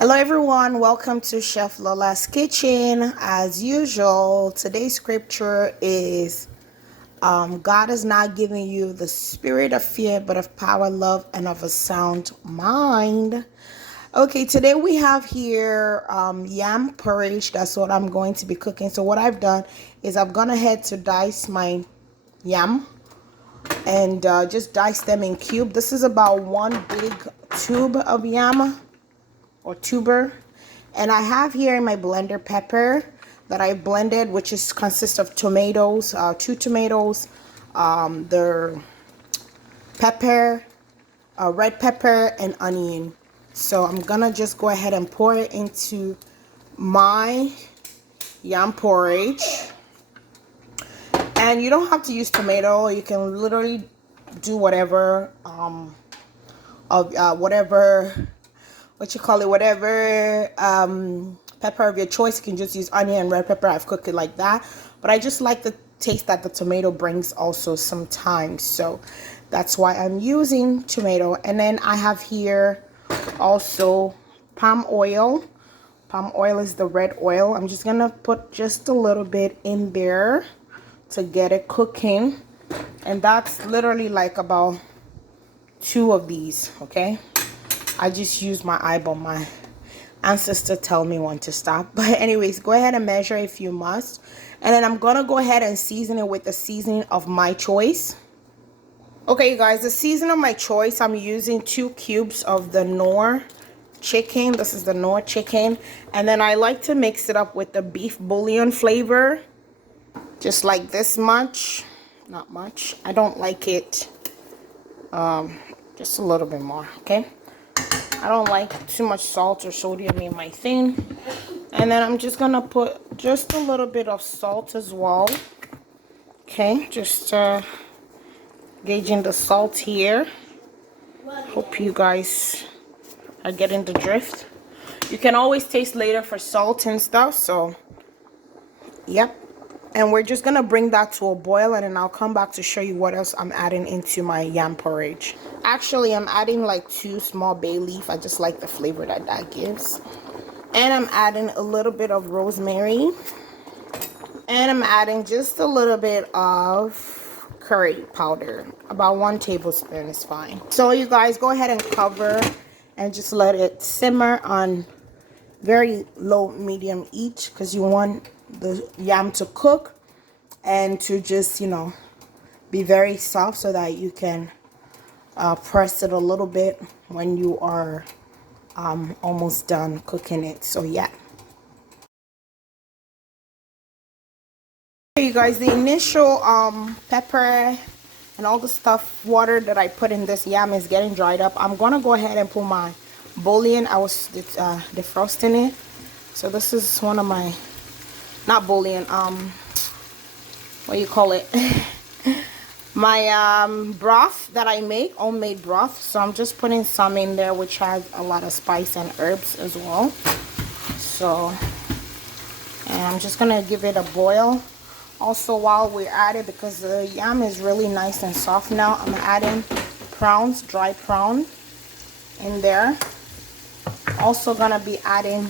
Hello everyone, welcome to Chef Lola's Kitchen. As usual, today's scripture is God has not given you the spirit of fear, but of power, love, and of a sound mind. Okay, today we have here yam porridge. That's what I'm going to be cooking. So what I've done is I've gone ahead to dice my yam and just dice them in cube. This is about one big tube of yam or tuber. And I have here in my blender pepper that I blended, which is consists of tomatoes, 2 tomatoes, the pepper, red pepper, and onion. So I'm gonna just go ahead and pour it into my yam porridge. And you don't have to use tomato. You can literally do whatever, whatever pepper of your choice. You can just use onion and red pepper. I've cooked it like that, but I just like the taste that the tomato brings also sometimes, so that's why I'm using tomato. And then I have here also palm oil. Palm oil is the red oil. I'm just gonna put just a little bit in there to get it cooking, and that's literally like about 2 of these. Okay, I just use my eyeball. My ancestor tell me when to stop. But anyways, go ahead and measure if you must. And then I'm gonna go ahead and season it with the seasoning of my choice. Okay, you guys, the seasoning of my choice, I'm using 2 cubes of the Knorr chicken. This is the Knorr chicken. And then I like to mix it up with the beef bouillon flavor. Just like this much. Not much. I don't like it. Just a little bit more, okay? I don't like too much salt or sodium in my thing. And then I'm just gonna put just a little bit of salt as well. Okay, just gauging the salt here. Hope you guys are getting the drift. You can always taste later for salt and stuff, so yep. And we're just gonna bring that to a boil, and then I'll come back to show you what else I'm adding into my yam porridge. Actually, I'm adding like 2 small bay leaf. I just like the flavor that that gives. And I'm adding a little bit of rosemary. And I'm adding just a little bit of curry powder. About 1 tablespoon is fine. So you guys, go ahead and cover and just let it simmer on very low medium each, because you want the yam to cook and to just, you know, be very soft so that you can press it a little bit when you are almost done cooking it. So yeah. Okay, you guys, the initial pepper and all the stuff, water that I put in this yam is getting dried up. I'm gonna go ahead and put my bouillon. I was defrosting it. So this is one of my, not bouillon, what do you call it? My broth that I make, homemade broth. So I'm just putting some in there, which has a lot of spice and herbs as well. So, and I'm just gonna give it a boil. Also, while we're at it, because the yam is really nice and soft now, I'm adding prawns, dry prawn in there. Also gonna be adding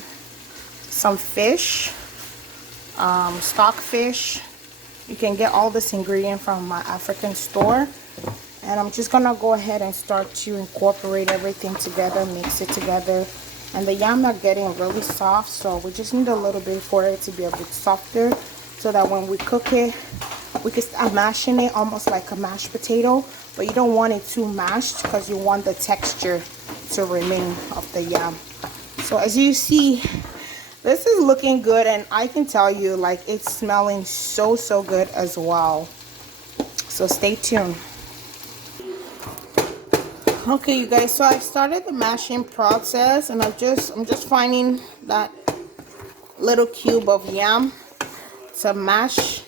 some fish, stockfish. You can get all this ingredient from my African store. And I'm just gonna go ahead and start to incorporate everything together, mix it together. And the yam are getting really soft, so we just need a little bit for it to be a bit softer, so that when we cook it, we can start mashing it almost like a mashed potato. But you don't want it too mashed, because you want the texture to remain of the yam. So as you see, this is looking good, and I can tell you, like, it's smelling so good as well. So stay tuned. Okay, you guys, so I've started the mashing process, and I'm just finding that little cube of yam to mash.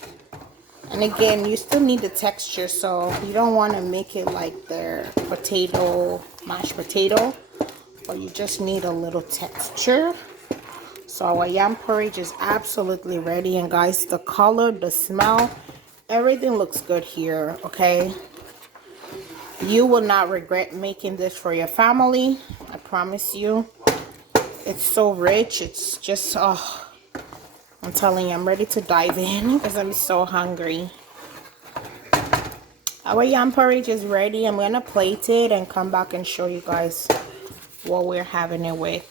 And again, you still need the texture, so you don't want to make it like the potato, mashed potato, but you just need a little texture. So our yam porridge is absolutely ready. And guys, the color, the smell, everything looks good here, okay? You will not regret making this for your family, I promise you. It's so rich. It's just, oh, I'm telling you, I'm ready to dive in because I'm so hungry. Our yam porridge is ready. I'm gonna plate it and come back and show you guys what we're having it with.